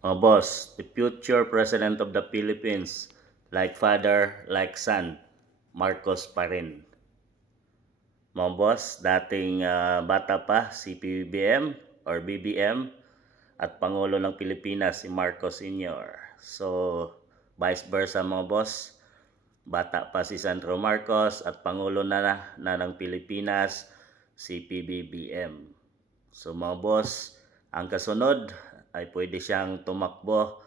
Mga boss, the future President of the Philippines, like father, like son, Marcos pa rin. Mga boss, dating bata pa si PBBM or BBM at Pangulo ng Pilipinas si Marcos Sr. So, vice versa mga boss, bata pa si Sandro Marcos at Pangulo na ng Pilipinas si PBBM. So mga boss, ang kasunod ay pwede siyang tumakbo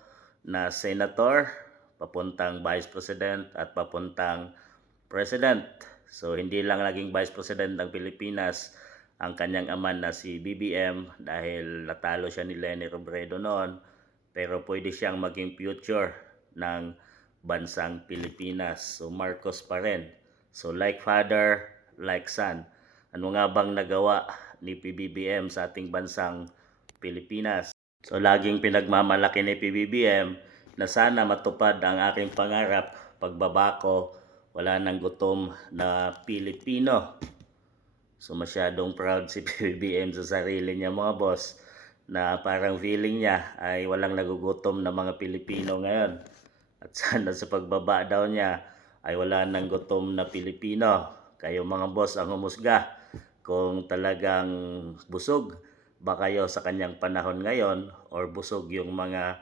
na senator, papuntang vice president at papuntang president. So hindi lang naging vice president ng Pilipinas ang kanyang ama na si BBM dahil natalo siya ni Leni Robredo noon, pero pwede siyang maging future ng bansang Pilipinas. So Marcos pa rin. So like father, like son. Ano nga bang nagawa ni PBBM sa ating bansang Pilipinas? So laging pinagmamalaki ni PBBM na sana matupad ang aking pangarap, pagbabako, wala nang gutom na Pilipino. So masyadong proud si PBBM sa sarili niya mga boss, na parang feeling niya ay walang nagugutom na mga Pilipino ngayon. At sana sa pagbaba daw niya ay wala nang gutom na Pilipino. Kayo mga boss ang humusga kung talagang busog ba kayo sa kanyang panahon ngayon or busog yung mga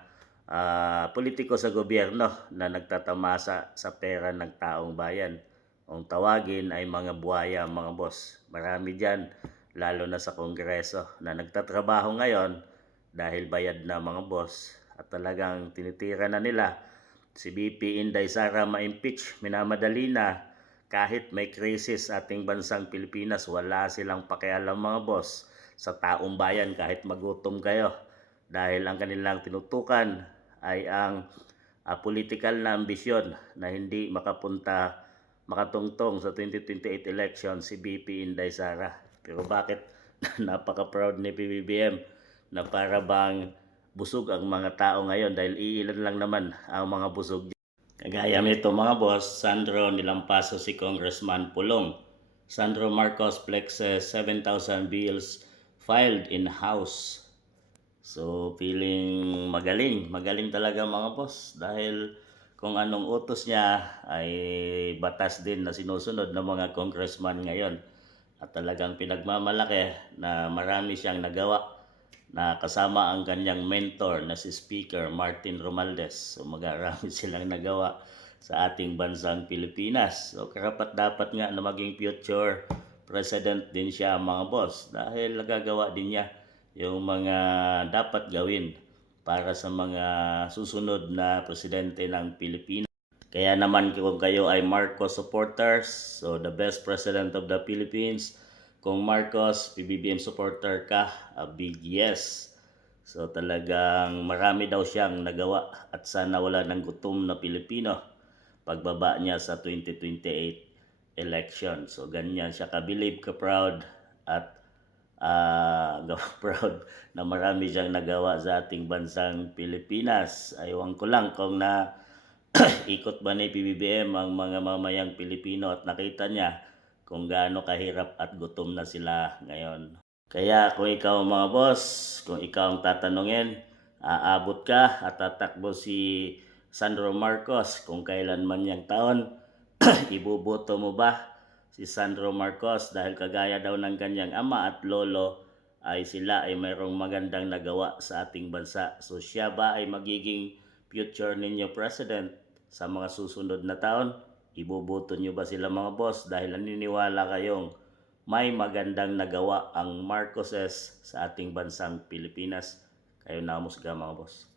politiko sa gobyerno na nagtatamasa sa pera ng taong bayan. Ang tawagin ay mga buhaya mga boss. Marami dyan, lalo na sa kongreso, na nagtatrabaho ngayon dahil bayad na mga boss. At talagang tinitira na nila si BP Inday Sara ma-impeach, minamadali na. Kahit may krisis ating bansang Pilipinas, wala silang pakialam mga boss sa taong bayan kahit magutom kayo. Dahil ang kanilang tinutukan ay ang political na ambisyon na hindi makatungtong sa 2028 election si BP Inday Sara. Pero bakit napaka-proud ni PBBM na para bang busog ang mga tao ngayon dahil iilan lang naman ang mga busog. Kagaya nito mga boss, Sandro nilampaso si Congressman Pulong. Sandro Marcos flexes 7,000 bills filed in House. So feeling magaling talaga mga boss dahil kung anong utos niya ay batas din na sinusunod ng mga congressman ngayon. At talagang pinagmamalaki na marami siyang nagawa na kasama ang kanyang mentor na si Speaker Martin Romualdez. So marami silang nagawa sa ating bansang Pilipinas. So karapat dapat nga na maging future president din siya mga boss dahil nagagawa din niya yung mga dapat gawin para sa mga susunod na presidente ng Pilipinas. Kaya naman kung kayo ay Marcos supporters, so the best president of the Philippines, kung Marcos, PBBM supporter ka, a big yes. So talagang marami daw siyang nagawa at sana wala ng gutom na Pilipino pagbaba niya sa 2028 election. So ganyan siya ka-believe, ka-proud at proud na marami siyang nagawa sa ating bansang Pilipinas. Aywan ko lang kung na ikot ba ni PBBM ang mga mamayang Pilipino at nakita niya kung gaano kahirap at gutom na sila ngayon. Kaya kung ikaw mga boss, kung ikaw ang tatanungin, aabot ka at tatakbo si Sandro Marcos kung kailan man niyang taon, ibuboto mo ba si Sandro Marcos dahil kagaya daw ng kanyang ama at lolo ay sila ay mayroong magandang nagawa sa ating bansa. So siya ba ay magiging future ninyo president sa mga susunod na taon? Iboboto nyo ba sila mga boss dahil naniniwala kayong may magandang nagawa ang Marcoses sa ating bansang Pilipinas? Kayo na musga mga boss.